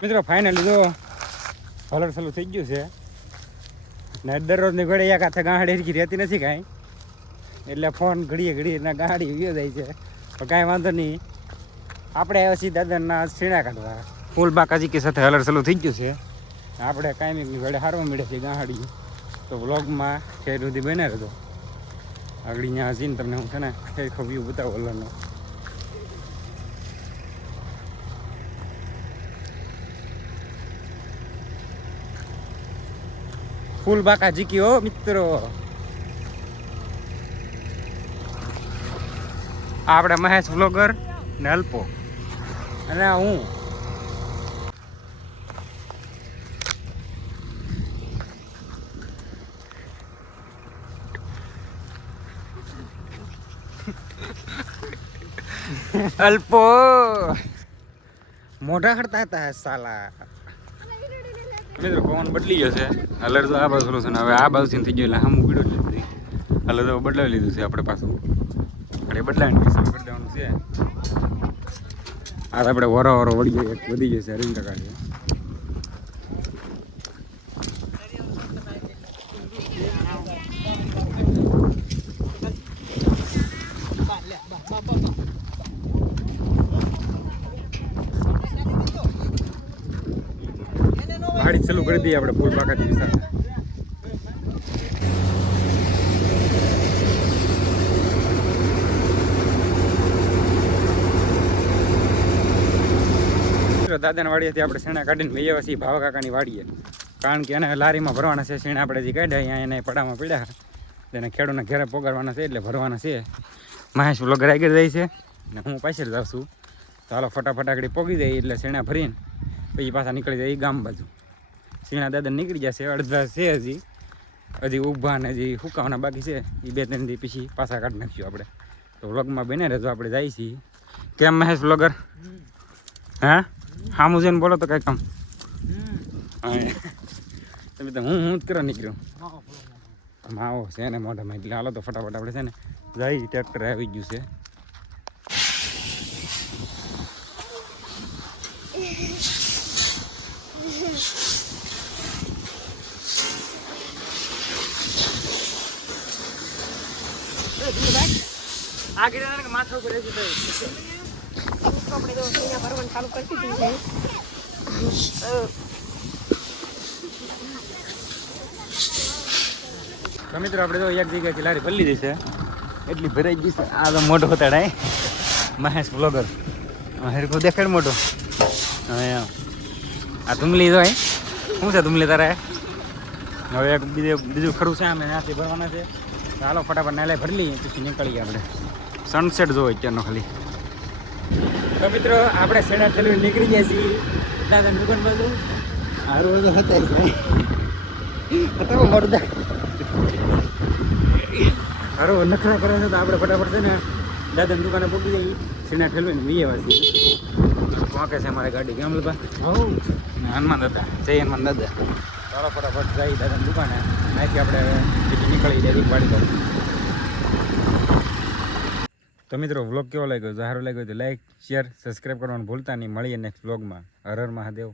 મિત્રો ફાઇનલી જો હલર સલું થઈ ગયું છે ને દરરોજ ની ઘડે એક હાથે ગાડી હરકી રહેતી નથી કાંઈ એટલે ફોન ઘડીએ ના ગાડી વ્યો જાય છે તો કાંઈ વાંધો નહીં. આપણે આવ્યા છીએ દાદાના સીણા કાઢવા ફૂલ બાકાજી કે સાથે હલર સલું થઈ ગયું છે. આપણે કાંઈ ઘડે હારવા મળે છે ગાડી તો વ્લોગમાં ખેર સુધી બને રહેતો. આગળ ત્યાં હસીને તમને હું છે ને ખેર વ્યૂ બતાવો હલરનો. ફૂલ બાકાજી કી હો મિત્રો. આપણે મહેશ વ્લોગર ને અલ્પો અને હું અલ્પો મોઢા ખડતા હતા સાલા. મિત્રો પવન બદલી ગયો છે. હલર તો આ બાજુ છે ને હવે આ બાજુથી થઈ ગયો એટલે આમ ઉગડ્યો એટલે બધી હલર તો બદલાવી લીધું છે આપણે પાછું. આપણે બદલાવાનું છે. આ આપણે વરો વળી ગયો વધી ગયો છે 2% છે. ગાડી ચાલુ કરી દઈએ આપણે ફૂલ બાકાજી વિસ્તાર. દાદાના વાડીએથી આપણે શેણા કાઢીને વૈયા છીએ ભાવા કાકાની વાડીએ. કારણ કે એને લારીમાં ભરવાના છે શેણા આપણે જે કાઢ્યા અહીંયા એને પડામાં પડ્યા એને ખેડૂતના ઘેરે પોગાડવાના છે એટલે ભરવાના છે. મહેશ વ્લોગર આગળ જાય છે ને હું પાછળ જાઉં છું. તો હાલો ફટાફટ આગળ પોગી જાય એટલે શેણા ભરીને પછી પાછા નીકળી જાય ગામ બાજુ. શેણા દાદા નીકળી જશે અડધા છે હજી ઊભા ને હજી હુકાવાના બાકી છે એ 2-3 દી પછી પાછા કાઢી નાખીશું આપણે. તો વ્લોગમાં બને રહેજો આપણે જાય છીએ. કેમ મહેશ વ્લોગર? હા હામું જઈને બોલો તો કઈ કામ તમે તો હું જ કરવા નીકળ્યો આવો છે ને મોઢામાં એટલે હાલો તો ફટાફટ આપણે છે ને જાય. ટ્રેક્ટર આવી ગયું છે. આગળ માથા ઉપર આપણે તો અહીંયા ભરવાનું ચાલુ કરી દીધું છે. તો મિત્રો આપણે તો એક જગ્યાથી લારી ભરી લીધી છે એટલી ભરાઈ ગઈ છે. આ તો મોટો હોતાડાય મહેશ વ્લોગર હેરકો દેખાડ મોટો. હવે આ ધુમલી જો શું છે ધુમલી તારે? હવે એક બીજું ખરું છે અમે ત્યાંથી ભરવાના છે. ચાલો ફટાફટ નાલે ભરી લઈએ પછી નીકળીએ આપણે. સનસેટ જોવો અત્યારનો ખાલી. તો મિત્રો આપણે શેણા ચલાવી નીકળી ગયા છીએ દાદા દુકાન બાજુ. સારું બધું હતા મોટું સારું નખરા કરે છે તો આપણે ફટાફટ છે ને દાદાની દુકાને પહોંચી જઈએ. શેણા ઠેલવીને વીએ વાસી વાંકે છે અમારે ગાડી કેમ લગા હનુમાન દાદા જય હનુમાન દાદા. ચાલો ફટાફટ જઈ દાદાની દુકાને નાખી આપણે નીકળી જાય વાડી બાજુ. તો મિત્રો વ્લોગ કેવો લાગ્યો? સારો લાગ્યો તો લાઈક શેર સબસ્ક્રાઈબ કરવાનું ભૂલતા નહીં. મળીએ નેક્સ્ટ વ્લોગમાં. હર હર મહાદેવ.